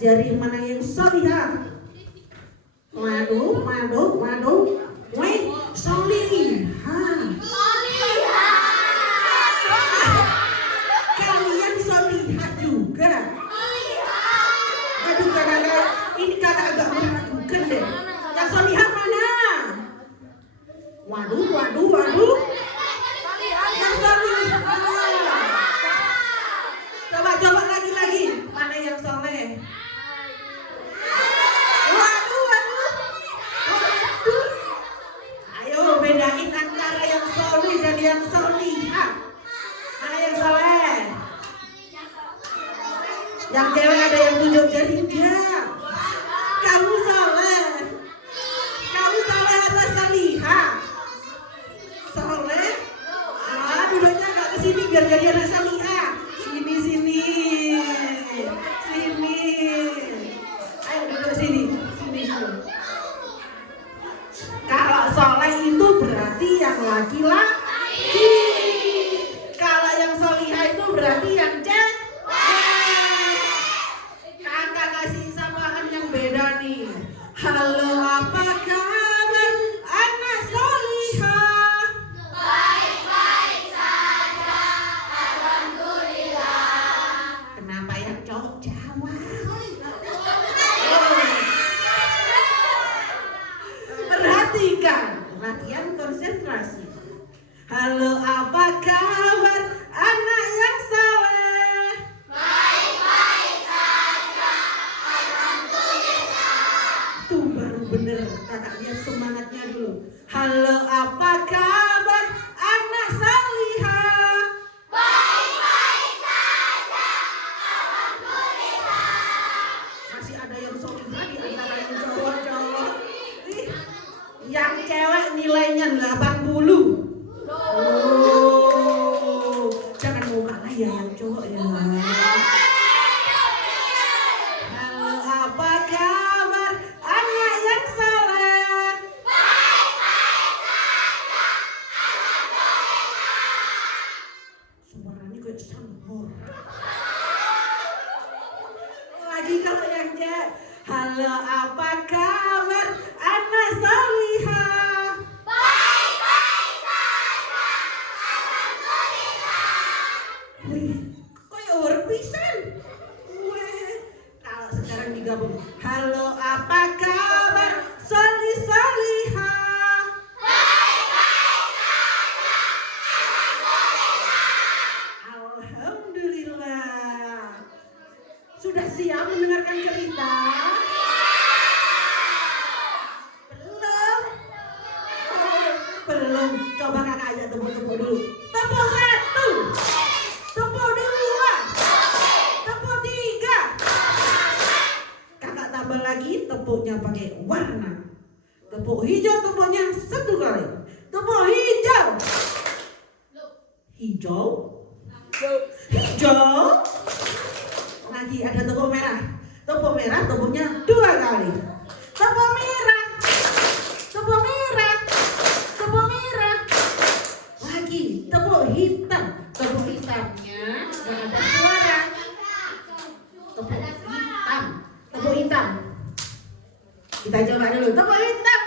jari mana yang solihah. Waduh, weh, solihah. Kalian solihah juga. Aduh, kadang-kadang ini kakak agak meragukan deh. Yang solihah mana? Waduh. Yang solihah. Coba lagi. Mana yang soleh? Waduh. Ayo bedain antara yang solih dan yang solihah. Mana yang soleh? Yang cewek ada yang tunjuk jari enggak? Kamu soleh atau solihah? Soleh? Duduknya agak kesini biar jadi anak solihah. Sini. Ayo duduk sini. Kalau soleh itu berarti yang laki-laki. Kalau yang solihah itu berarti yang cewek. Kakak kasih samaran yang beda nih. Halo, apa kabar anak solihah? Baik saja, alhamdulillah. Kenapa yang cowok jawab? Perhatikan, latihan konsentrasi. Halo, apa kabar anak yang saleh? Baik saja, alhamdulillah. Tuh baru bener, kakak lihat semangatnya dulu. Halo, apa kabar anak salihah? Baik saja, alhamdulillah. Masih ada yang solihah di antara yang cowok-cowok. Yang cewek nilainya 80. Oh, jangan mau kalah ya yang cowok ya. Halo, apa kabar anak yang saleh? Suaranya kayak sambur. Lagi kalau yang cewek. Halo, apa kabar anak salihah? Wih, kok ya war pisan? Wih, kalau sekarang digabung. Halo, apa kabar solihah? Alhamdulillah. Sudah siap mendengarkan cerita? Belum. Coba kakak aja tepuk-tepuk dulu. Tepuk 1, tepuk 2, tepuk 3. Kakak tambah lagi tepuknya pakai warna. Tepuk hijau tepuknya 1 kali. Tepuk hijau. Lagi ada tepuk merah. Tepuk merah tepuknya 2 kali. Tepuk merah. Lagi tepuk hitam. Tepuk hitamnya gak ada suara. Tepuk hitam. Kita coba dulu. Tepuk hitam.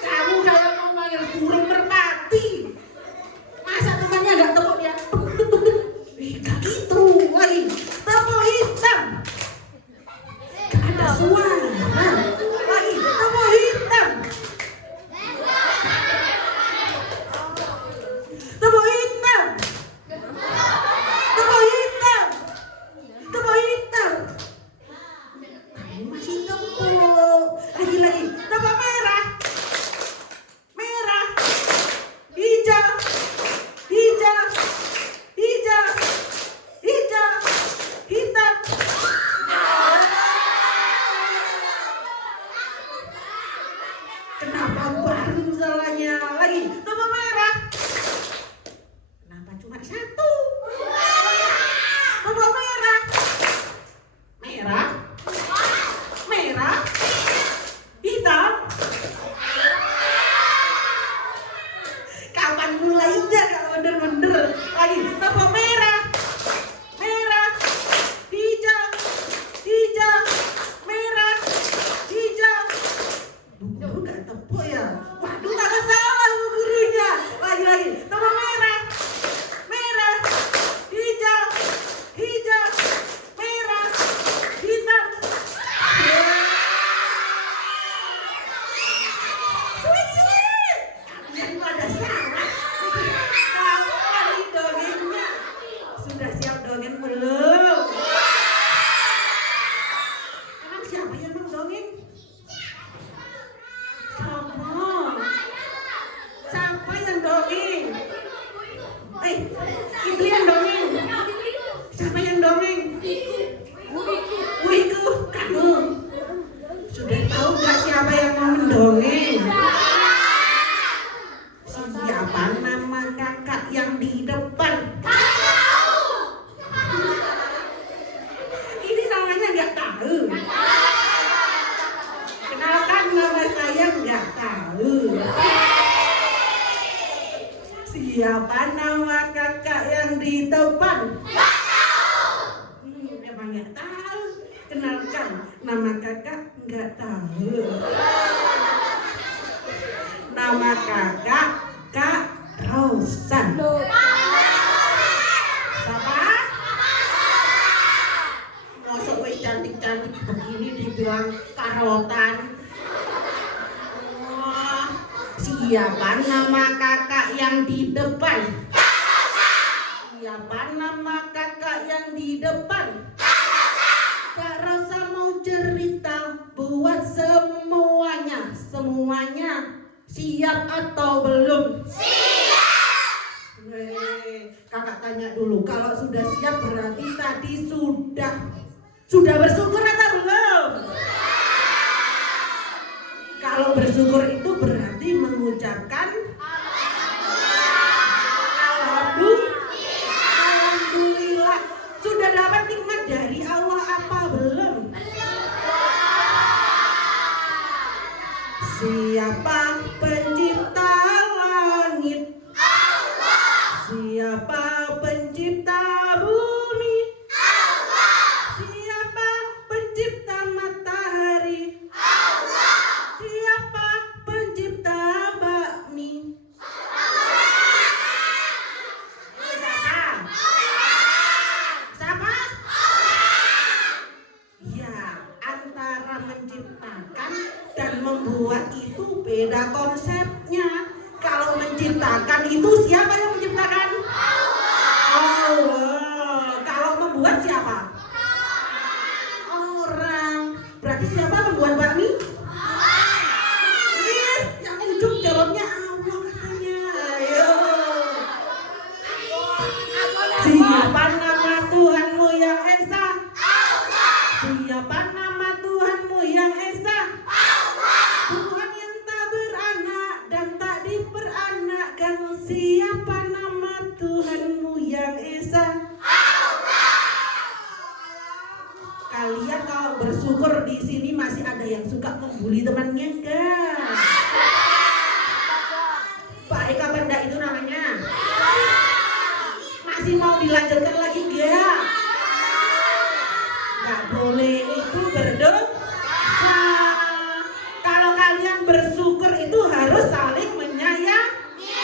Kamu kayak mau manggil burung merpati. Masa temannya gak tepuk dia? Gak gitu lagi. Tepuk hitam. Gak ada suara. Lagi tepuk hitam. Kamu masih tepuk. Lagi. Tepuk merah. Hitam. Kenapa baru salahnya? Lagi tepuk merah. Kenapa cuma 1? Tepuk merah. Hitam. Kapan mulainya kalau bener-bener? Lagi tepuk merah. Siapa nama kakak yang di depan? Nggak tahu. Emang nggak tahu. Kenalkan, nama kakak nggak tahu. Nama kakak Kak Rosa. Siapa? Masa gue cantik-cantik begini dibilang karotan. Wah, siapa nama kakak yang di depan? Siapa nama kakak yang di depan? Kak Rosa mau cerita buat semuanya. Semuanya siap atau belum? Siap. Kakak tanya dulu, kalau sudah siap berarti tadi sudah bersyukur atau belum? Kalau bersyukur itu berarti mengucapkan Alhamdulillah. Sudah dapat nikmat dari Allah apa belum? Siapa pencipta langit? Siapa pencipta bumi? Siapa pencipta matahari? Siapa pencipta bakmi? Siapa? Ya, antara menciptakan dan membuat itu beda konsepnya. Kalau menciptakan itu siapa yang menciptakan? Allah. Kalau membuat siapa? Orang. Berarti siapa membuat bakmi? Yang ujung jawabnya Allah katanya. Ayo. Siapa nama Tuhanmu yang Esa? Siapa nama Tuhanmu yang Esa? Tuhan yang tak beranak dan tak diperanakkan. Siapa nama Tuhanmu yang Esa? Kalian kalau bersyukur di sini masih ada yang suka membuli temannya enggak? Pak Eka Benda itu namanya. Masih mau dilanjutkan lagi enggak? Enggak boleh itu berdosa. Kalau kalian bersyukur itu harus saling menyayangi.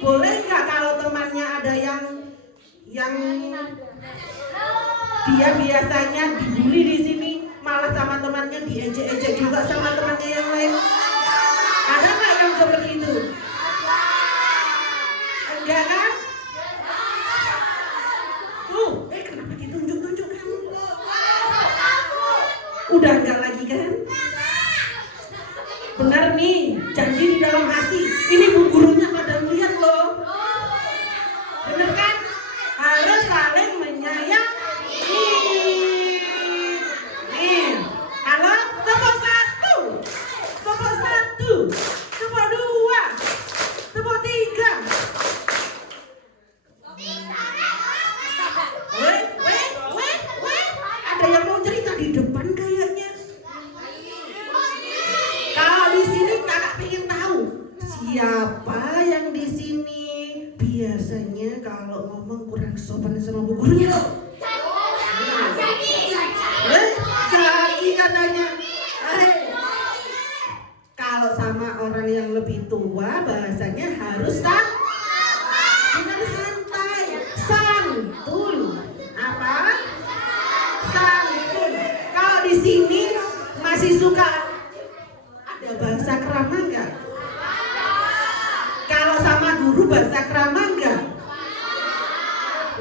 Boleh enggak kalau temannya ada yang dia biasanya dibully di sini, malah sama temannya diejek-ejek juga sama temannya yang lain? Ada nggak yang seperti itu? Enggak kan? Kenapa ditunjuk-tunjuk kamu? Udah enggak lagi kan? Benar nih, janji di dalam hati. Ini bu gurunya pada melihat loh. Bener kan? Harus saling menyayangi. Nih, halo, tepuk satu, tepuk dua, tepuk tiga. Ada yang mau cerita di depan kayaknya. Kalau di sini kakak pengen tahu siapa yang di sini biasanya kalau ngomong kurang sopan sama bu gurunya. Jadi katanya. Kalau sama orang yang lebih tua bahasanya harus bukan santai, santun. Apa? Santun. Kalau di sini masih suka ada bahasa krama enggak? Kalau sama guru bahasa krama enggak?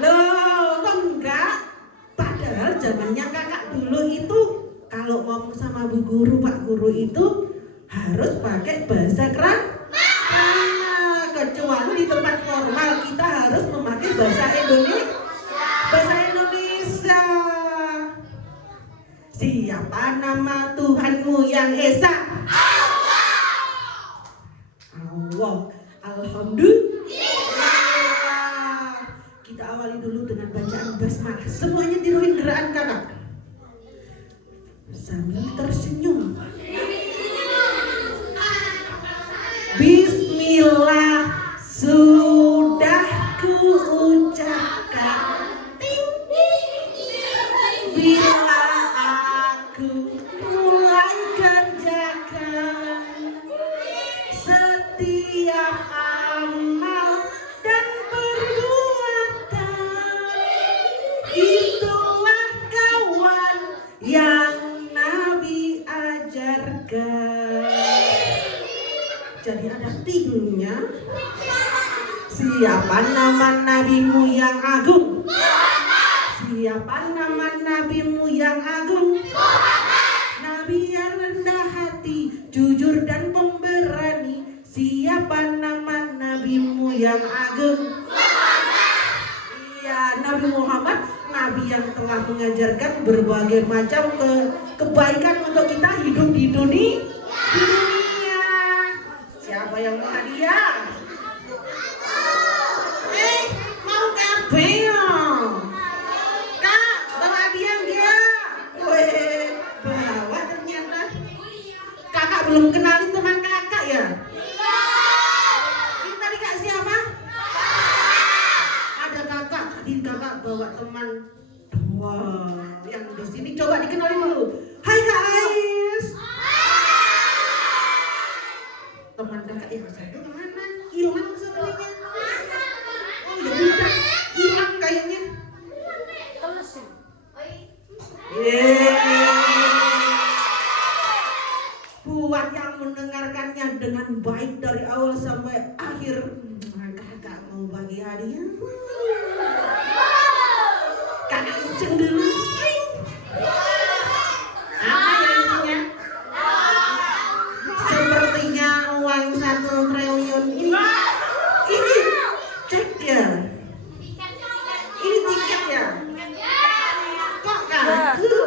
Loh, kok enggak? Padahal zamannya kakak dulu itu kalau ngomong sama bu guru, pak guru itu harus pakai bahasa krama. Kecuali di tempat formal kita harus memakai bahasa Indonesia. Bahasa Indonesia. Siapa nama Tuhanmu yang Esa? Allah. Alhamdulillah. Kita awali dulu dengan bacaan basmalah. Semuanya tiruin gerakan kakak sambil tersenyum. Bismillah. Siapa nama nabimu yang agung? Siapa nama nabimu yang agung? Nabi yang rendah hati, jujur dan pemberani. Siapa nama nabimu yang agung? Iya, Nabi Muhammad, Nabi yang telah mengajarkan berbagai macam kebaikan untuk kita hidup di dunia. Siapa yang mau hadiah? Mau kabeh ya? Kak, bawa hadiah enggak? Weh, bawa ternyata. Kakak belum kenalin teman kakak ya? Ini tadi kak siapa? Ada kakak, tadi kakak bawa teman. Wah, yang di sini coba dikenalin dulu. Hai Kak Ais. Teman kakak yang satu kemana? Hilang sebenarnya. Oh ya udah, hilang kayaknya. Buat yang mendengarkannya dengan baik dari awal sampai akhir, kakak mau bagi hadiah. Kakak kenceng dulu. Apa ya isinya? Sepertinya uang 1 triliun ini. Ini cek ya. Ini tiket ya. Kok kaku?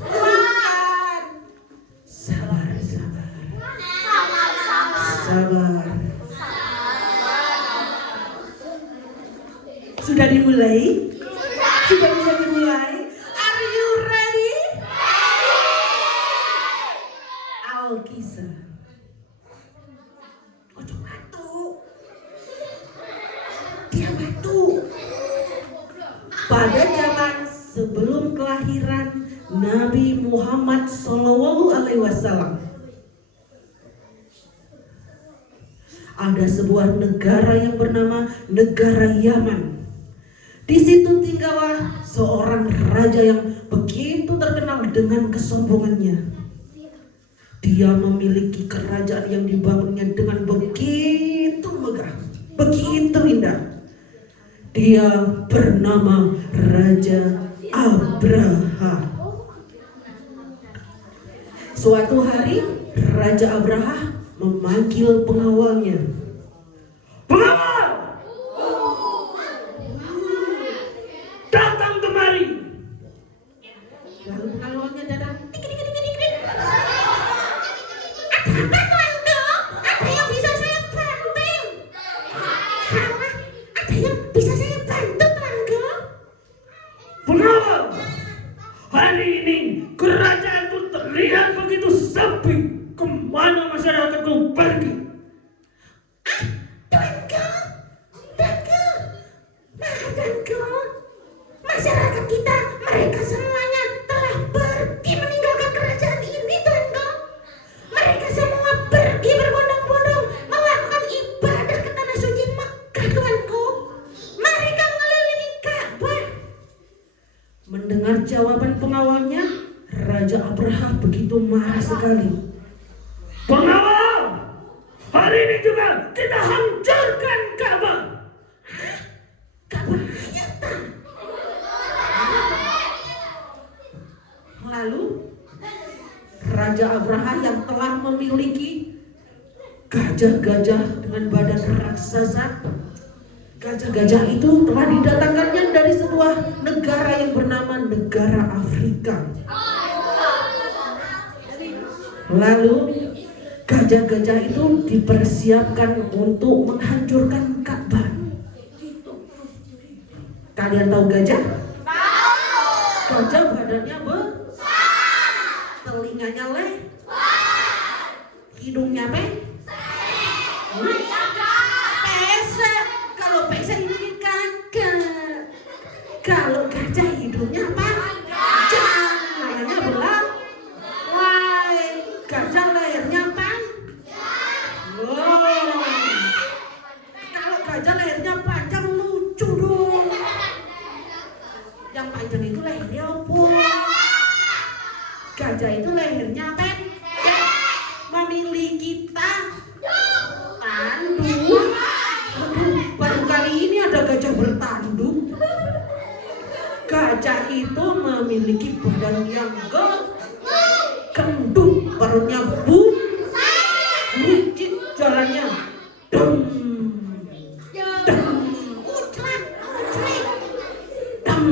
Bukan. Sabar. Sudah dimulai? Sudah bisa dimulai? Are you ready? Alkisah. Ojo batu. Dia batu. Pada zaman sebelum kelahiran Nabi Muhammad SAW, ada sebuah negara yang bernama negara Yaman. Di situ tinggallah seorang raja yang begitu terkenal dengan kesombongannya. Dia memiliki kerajaan yang dibangunnya dengan begitu megah, begitu indah. Dia bernama Raja Abraha. Suatu hari Raja Abraha memanggil pengawalnya. Pengawal! Datang kemari. Lalu pengawalnya datang. Ada apa tuanku? Ada yang bisa saya bantu? Ada yang bisa saya bantu tuanku? Pengawal, hari ini kerajaanku terlihat begitu sepi. Kemana masyarakatku pergi? Tuanku, masyarakat kita, mereka semuanya telah pergi meninggalkan kerajaan ini, tuanku. Mereka semua pergi berbondong-bondong melakukan ibadah ke tanah suci Mekah, tuanku. Mereka mengelilingi Ka'bah. Mendengar jawaban pengawalnya, Raja Abraha begitu marah sekali. Pengawal, hari ini juga kita hancurkan Ka'bah. Ka'bah nyata. Lalu Raja Abraha yang telah memiliki gajah-gajah dengan badan raksasa, gajah-gajah itu telah didatangkannya dari sebuah negara yang bernama negara Afrika. Lalu gajah-gajah itu dipersiapkan untuk menghancurkan Ka'bah. Kalian tahu gajah? Gajah badannya besar, telinganya lebar, hidungnya pesek. Kalau pesek ini kagak. Kalau gajah hidungnya panjang, namanya belang. Wah, gajah lehernya panjang. Wow. Kalau gajah lehernya panjang lucu dong. Yang panjang itu lehernya apa? Gajah itu lehernya pendek, memiliki tangan dua. Baru kali gajah itu memiliki badan yang gendut, perutnya buncit, jalannya dum dum uclak uclik dum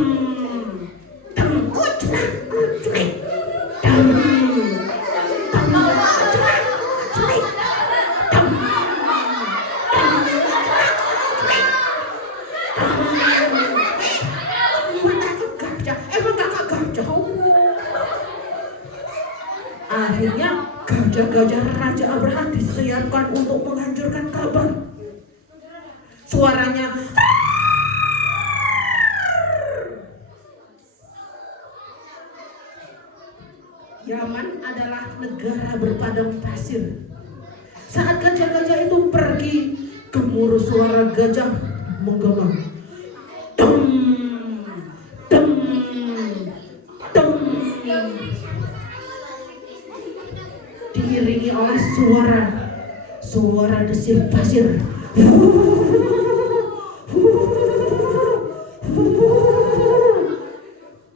dum uclak uclik dum dum uclak uclik dum dum uclak uclik dum. Emang kakak gajah? Akhirnya gajah-gajah Raja Abraham disiapkan untuk menghancurkan Ka'bah. Suaranya Yaman adalah negara berpadang pasir. Saat gajah-gajah itu pergi, gemuruh suara gajah menggema. Dum, dum, dum. Diiringi oleh suara desir pasir.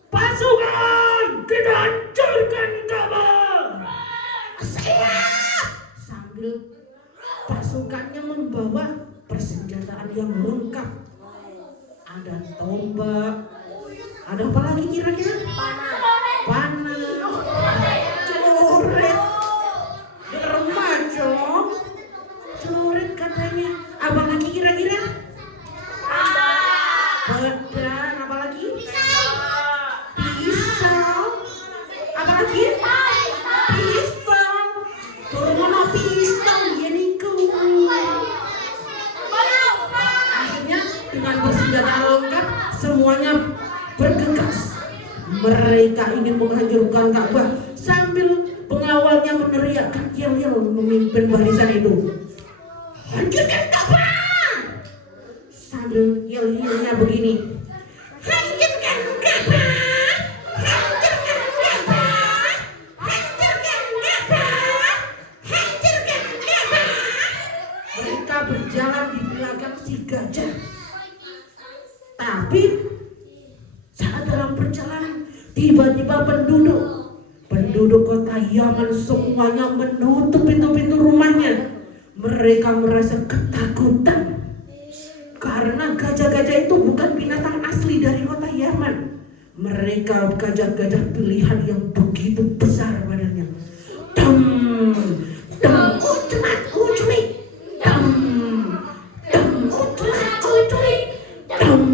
Pasukan, kita hancurkan Ka'bah. Siap. Sambil pasukannya membawa persenjataan yang lengkap. Ada tombak, ada apa lagi kira-kira? Panah, celurit, remaja, celurit katanya. Apa lagi kira-kira? Pedang, apa lagi? Pisau, apa lagi? Pistol, turun pistol, ya niku. Akhirnya dengan bersenjata lengkap semuanya bergegas. Mereka ingin menghancurkan Ka'bah sambil pengawalnya meneriakkan yel-yel memimpin barisan itu. Hancurkan Ka'bah! Sambil yel-yelnya begini. Hancurkan Ka'bah! Hancurkan Ka'bah! Hancurkan Ka'bah! Hancurkan Ka'bah! Mereka berjalan di belakang si gajah. Tapi saat dalam perjalanan tiba-tiba penduduk kota Yaman semuanya menutup pintu-pintu rumahnya. Mereka merasa ketakutan karena gajah-gajah itu bukan binatang asli dari kota Yaman. Mereka gajah-gajah pilihan yang begitu besar badannya. Dam, dam, uclak, uclik, dam, dam, uclak, uclik, dam,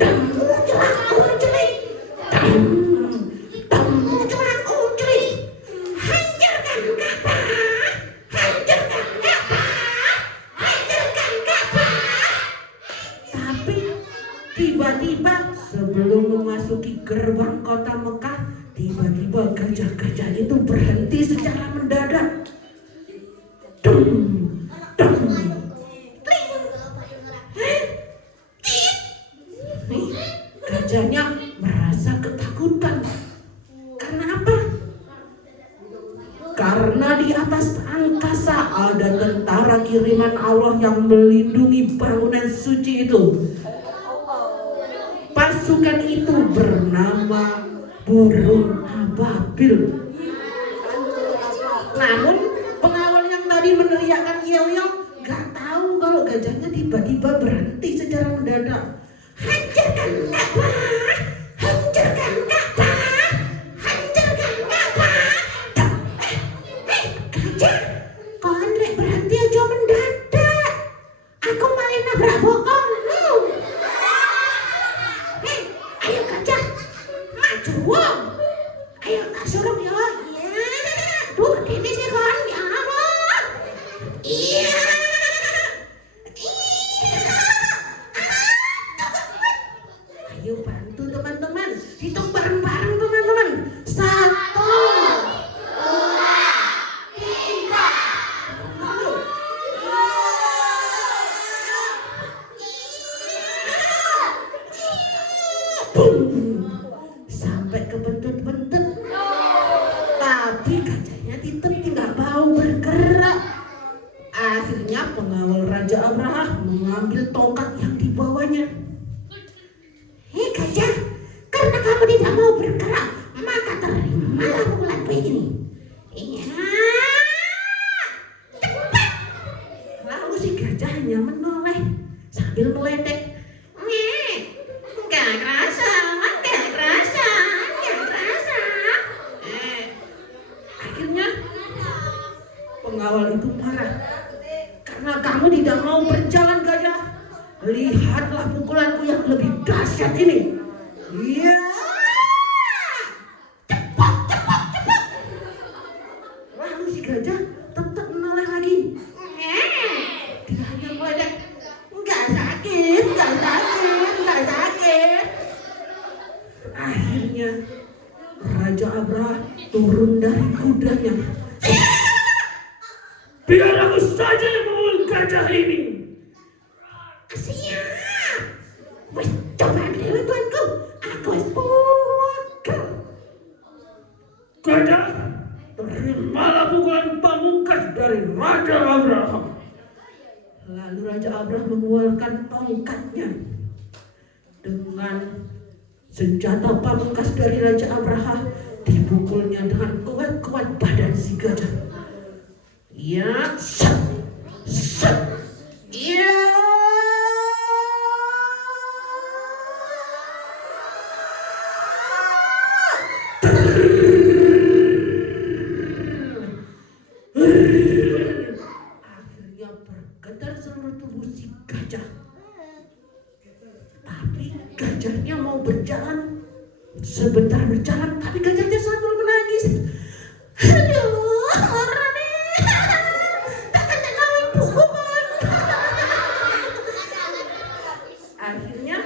dam, uclak, uclik, dam, dam, uclak, uclik. Hancurkan Ka'bah, hancurkan Ka'bah, hancurkan Ka'bah. Tapi tiba-tiba sebelum memasuki gerbang kota Mekah, tiba-tiba gajah-gajah itu berhenti secara mendadak. Dum, dum, kling. Nih, gajahnya merasa ketakutan. Karena apa? Karena di atas angkasa ada tentara kiriman Allah yang melindungi bangunan suci itu. Pasukan itu bernama burung ababil. Namun pengawal yang tadi meneriakkan yel-yel gak tahu kalau gajahnya tiba-tiba berhenti secara mendadak. Hancurkan Ka'bah, hancurkan Ka'bah, hancurkan Ka'bah. Gajah, kok Andrek berhenti aja mendadak? Aku malah nabrak bokongmu. Ayo gajah, maju wong. Ayo tak suruh ya. Iya. Duh, ini sih kon ya Allah. Iya. Iya. Ayo bantu teman-teman. Hitung bareng-bareng teman-teman. 1, 2, 3. Sampai kebentut-bentut. Tapi gajahnya tetap tidak mau bergerak. Akhirnya pengawal Raja Abraham mengambil tongkat yang dibawanya. Hei gajah, bergerak, maka terimalah pukulanku ini. Iya. Cepat. Lalu si gajah hanya menoleh sambil meledek. Enggak kerasa. Akhirnya pengawal itu marah. Karena kamu tidak mau berjalan gajah, lihatlah pukulanku yang lebih dahsyat ini. Iya. Cepat. Lalu si gajah tetap menoleh lagi. Dia hanya meledek. Enggak sakit. Akhirnya Raja Abraha turun dari kudanya. Biar aku saja yang memukul gajah ini. Siap. Wes coba dewe tuanku. Aku wes pukul. Gajah, terimalah pukulan pamungkas dari Raja Abraham. Lalu Raja Abraham mengeluarkan tongkatnya. Dengan senjata pamungkas dari Raja Abraham dipukulnya dengan kuat-kuat badan si gajah. Ya, set. Ya. Akhirnya bergetar seluruh tubuh si gajah. Tapi gajahnya mau berjalan. Sebentar berjalan, tapi gajahnya sambil menangis. Aduh, orang nih. Takkan kawin pukulan. Akhirnya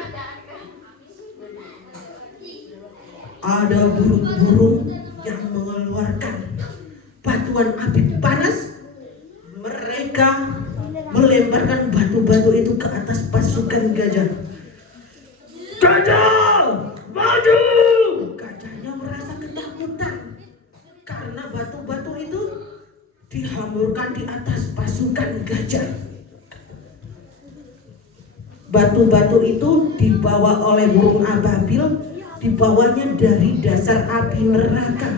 ada burung-burung yang mengeluarkan batuan api panas. Mereka melemparkan batu-batu itu ke atas pasukan gajah. Gajah, maju! Gajahnya merasa ketakutan karena batu-batu itu dihamburkan di atas pasukan gajah. Batu-batu itu dibawa oleh burung ababil, dibawanya dari dasar api neraka.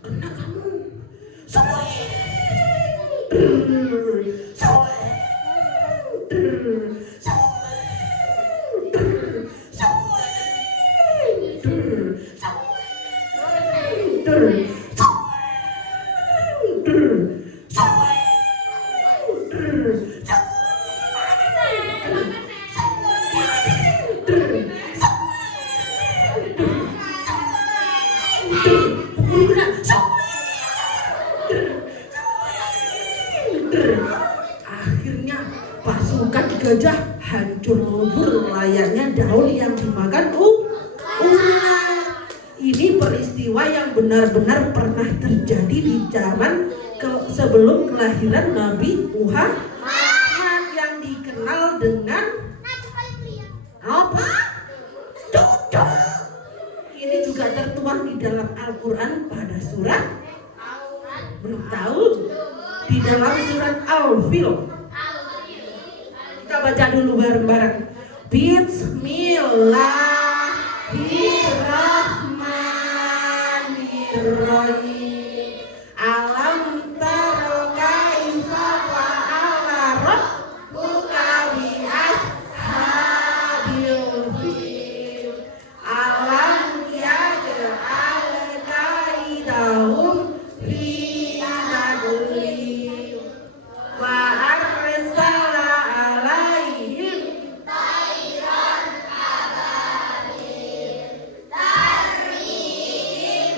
Kena kamu. Akhirnya pasukan gajah hancur lebur layaknya daun yang dimakan ular. Ini peristiwa yang benar-benar pernah terjadi di zaman sebelum kelahiran Nabi Muhammad yang dikenal dengan apa? Duduk. Ini juga tertuang di dalam Al-Quran pada surat, belum tahu, di dalam surat Al-Fil. Kita baca dulu bareng-bareng. Bismillahirrahmanirrahim. Alam taro kaifa fa'ala rabbuka bi ashabil fil. Alam yaj'al kaidahum fi tadlil wa arsala alaihim tayran ababil tarmihim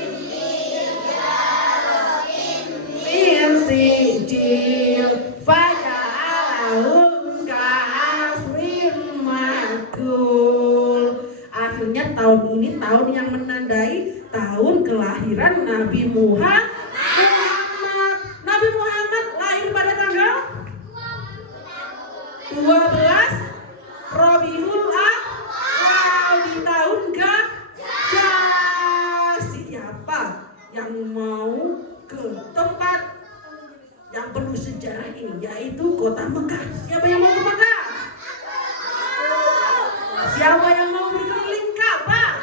bijaratin min sijil faja'alahum ka'asfin ma'kul. Akhirnya tahun ini tahun yang menandai tahun kelahiran Nabi Muhammad. Nabi Muhammad lahir pada tanggal 12 Rabiul Awal di tahun gajah. Siapa yang mau ke tempat yang penuh sejarah ini, yaitu kota Mekah. Siapa yang mau ke Mekah? Siapa yang mau berkeliling Ka'bah?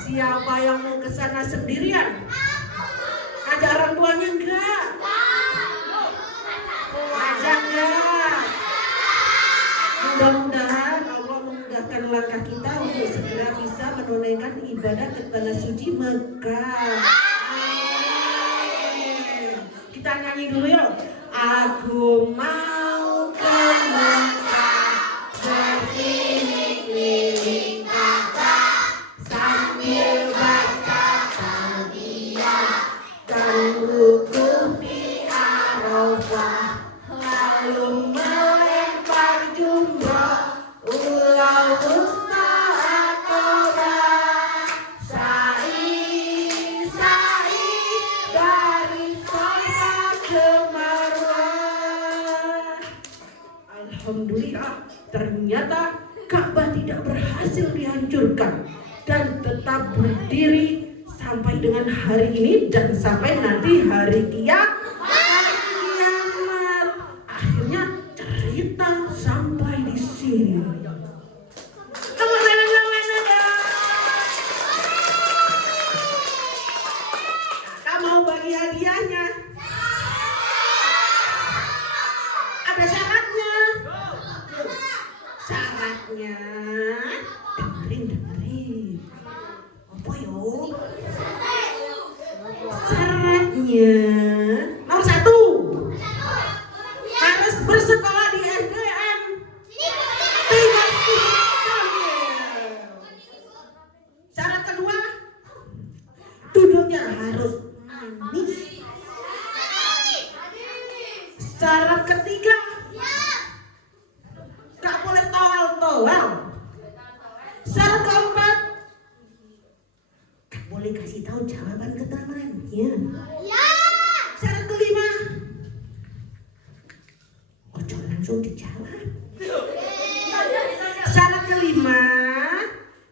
Siapa yang mau ke sana sendirian? Ngajak orang tuanya enggak? Ngajak enggak? Mudah-mudahan Allah memudahkan langkah kita untuk segera bisa menunaikan ibadah ke tanah suci Mekah. Amin. Kita nyanyi dulu yuk. Aku mau ke Mekah, berkeliling-keliling Ka'bah, sambil baca talbiyah dan wukuf di Arafah, lalu melempar jumrah ulau wusta aqabah, sa'i dari Safa ke Marwah. Alhamdulillah, ternyata Ka'bah tidak berhasil dihancurkan dan tetap berdiri sampai dengan hari ini dan sampai nanti hari kiamat. Akhirnya cerita sampai di sini. Kakak mau bagi hadiahnya. Ada syaratnya. Syaratnya dengerin. Apa yo? Syaratnya nomor 1 harus bersekolah di SDN 3 Syarat kedua, duduknya harus manis. Syarat ketiga, gak boleh towel. Syarat keempat, gak boleh kasih tahu jawaban keterangannya. Syarat kelima, ojo langsung dijawab. Syarat kelima,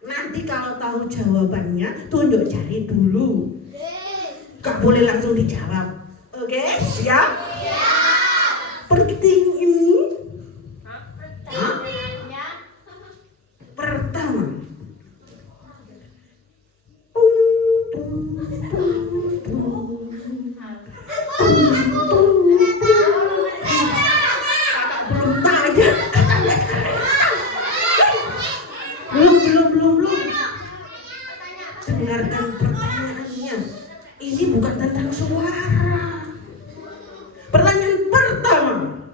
nanti kalau tahu jawabannya tunjuk jari dulu. Gak boleh langsung dijawab. Oke, siap? Penting ini. Pertama, belum tanya. Belum. Dengarkan pertanyaannya. Ini bukan tentang suara. Pertanyaan pertama.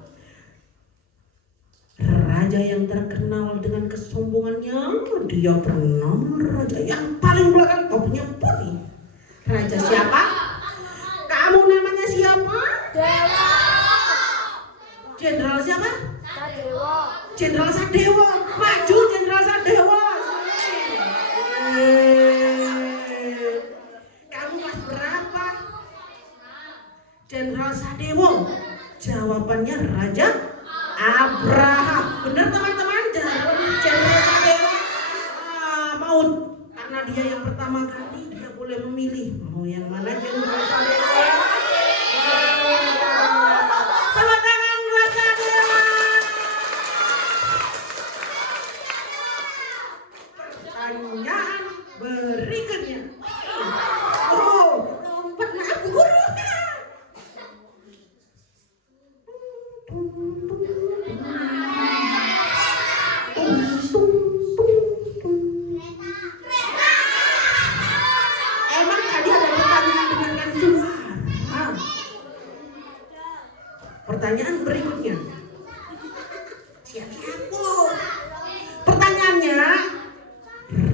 Raja yang terkenal dengan kesombongannya, dia bernama raja yang paling belakang topinya putih. Raja siapa? Kamu namanya siapa? Jenderal siapa? Jenderal Sadewa. Maju Jenderal Sadewa. Kamu kelas berapa? Jenderal Sadewa. Jawabannya Raja Abraham. Benar teman-teman? Jenderal Sadewa maut. Karena dia yang pertama kali, dia boleh memilih mau yang mana Jenderal Sadewa. Tepuk tangan buat Sadewa. Pertanyaan berikutnya. Maaf guru. Emang tadi ada pertanyaan dengan suara. Pertanyaan berikutnya. Siap-siap Bu. Pertanyaannya,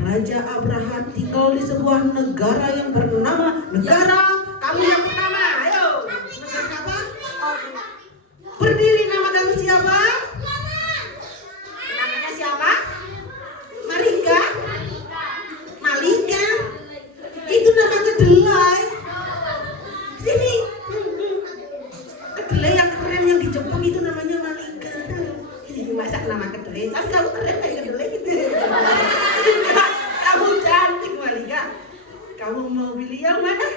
Raja Abraham tinggal di sebuah negara yang bernama negara. Kamu yang pertama, ayo. Negara apa? Berdiri, nama kamu siapa? Namanya siapa? Malika. Itu nama kedelai. Sini. Kedelai yang keren yang di Jepang itu namanya Malika. Ini masak nama kedelai. Tapi kamu keren kayak kedelai gitu. Kamu cantik Malika. Kamu mau pilih yang mana?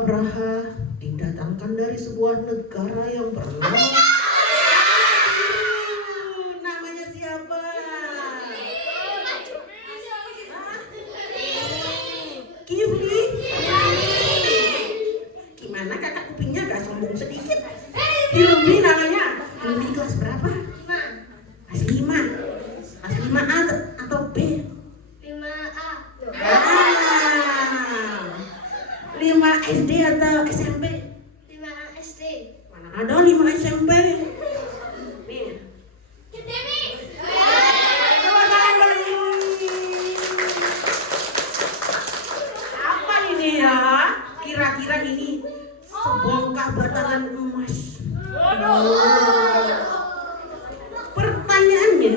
Abraha didatangkan dari sebuah negara yang bernama namanya siapa? Kifli. Gimana kakak kupingnya gak sombong sedikit? Hilmi namanya. Hilmi kelas berapa? 5. Kelas 5. Kelas 5A atau B? 5A. 5 SD atau SMP? 5A SD. Mana ada 5 SMP? Nih. Coba kalian beli. Apa ini ya? Kira-kira ini sebongkah batangan emas. Pertanyaannya,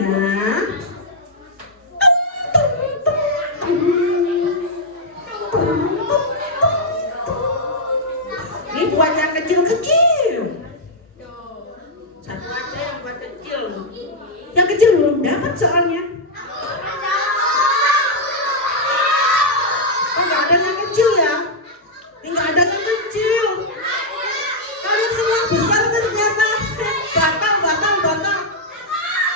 ini buat yang kecil-kecil. Satu aja yang buat kecil. Yang kecil belum dapat soalnya.